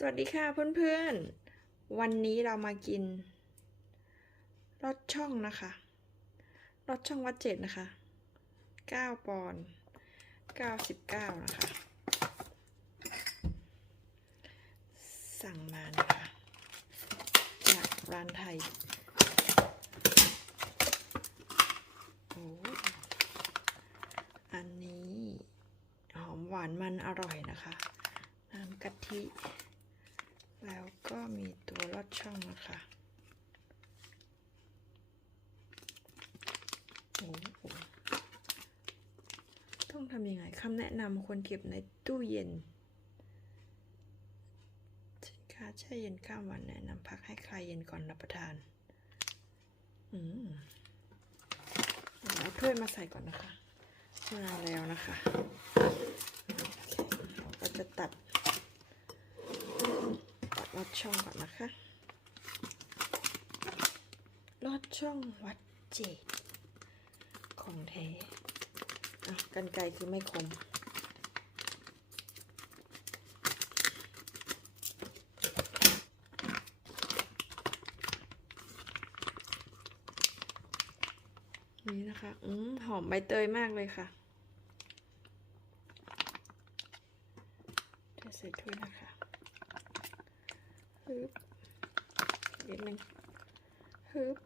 สวัสดีค่ะเพื่อนๆ วันนี้เรามากินลอดช่องนะคะลอดช่องวัดเจ็ดนะคะ 9 ปอนด์99 นะคะ สั่งมานะคะจากร้านไทย โอ้อันนี้หอมหวานมันอร่อยนะคะ น้ำกะทิ แล้วก็มีตัวลอดช่องนะคะโอ้โหต้องทำยังไงคำแนะนำควรเก็บในตู้เย็นสินค้าแช่เย็นข้ามวันแนะนำพักให้คลายเย็นก่อนรับประทาน อืมเอาถ้วยมาใส่ก่อนนะคะ มาแล้วนะคะ เราก็จะตัด ตัดลอดช่องก่อนนะคะ ลอดช่องวัดเจดของแท้อะกันไกลคือไม่คมนี่นะคะอืมหอมใบเตยมากเลยค่ะเทใส่ถ้วยนะคะ ฮึบนิดนึงฮึบ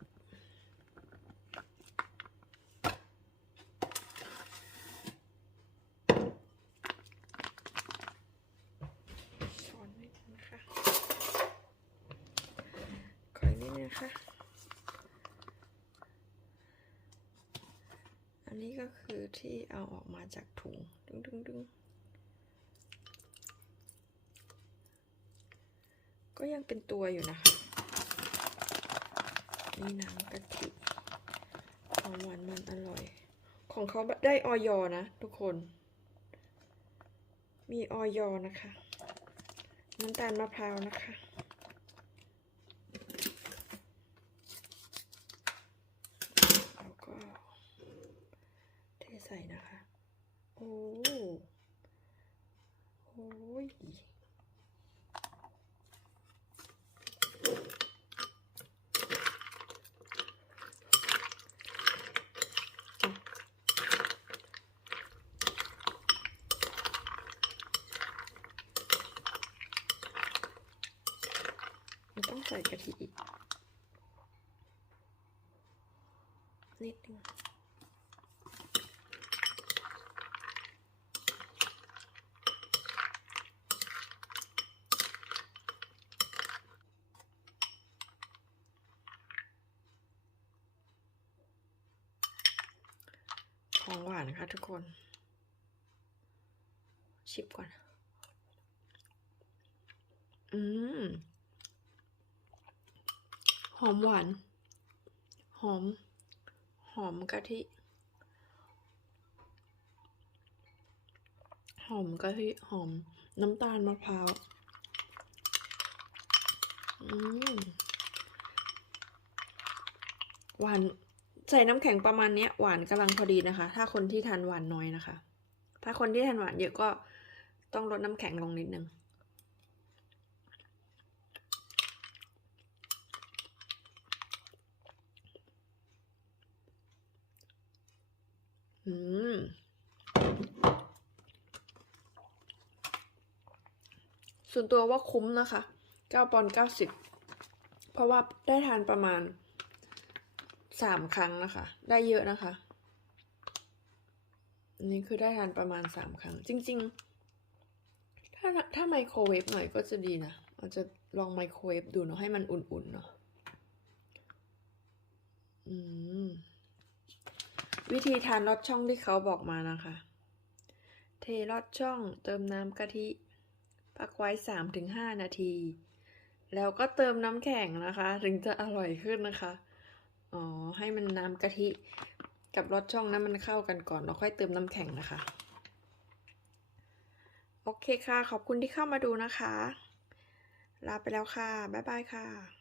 ช้อนนิดนึงนะคะขออีกนิดนึงนะคะอันนี้ก็คือที่เอาออกมาจากถุง ดึงดึงดึง ก็ยังเป็นตัวอยู่นะคะ นี่น้ำกะทิหอมหวานมันอร่อย ของเขาได้ออยนะทุกคน มีออยนะคะ น้ำตาลมะพร้าวนะคะแล้วก็เทใส่นะคะ โอ้โอ้ยอะมันต้องใส่กะทิอีกนิดนึงของหวานนะคะทุกคน ชิปก่อน อืม อมหวาน หอม หอมกะทิ หอมกะทิ หอมน้ำตาลมะพร้าว หวาน ใส่น้ำแข็งประมาณนี้หวานกำลังพอดีนะคะ ถ้าคนที่ทานหวานน้อยนะคะ ถ้าคนที่ทานหวานเยอะก็ต้องลดน้ำแข็งลงนิดนึง อืมส่วนตัวว่าคุ้มนะคะ9ปอนด์90เพราะว่าได้ทานประมาณสามครั้งนะคะ ได้เยอะนะคะ อันนี้คือได้ทานประมาณสามครั้ง จริง ๆ ถ้าถ้าไมโครเวฟหน่อยก็จะดีนะอาจจะลองไมโครเวฟดูเนาะให้มันอุ่นๆเนาะอืม วิธีทานลอดช่องที่เขาบอกมานะคะ เทลอดช่องเติมน้ำกะทิพักไว้สามถึงห้านาที แล้วก็เติมน้ำแข็งนะคะ ถึงจะอร่อยขึ้นนะคะ อ๋อ ให้มันน้ำกะทิกับรสช่องนั้นมันเข้ากันก่อนแล้วค่อยเติมน้ำแข็งนะคะ โอเคค่ะ ขอบคุณที่เข้ามาดูนะคะ ลาไปแล้วค่ะ บ๊ายบายค่ะ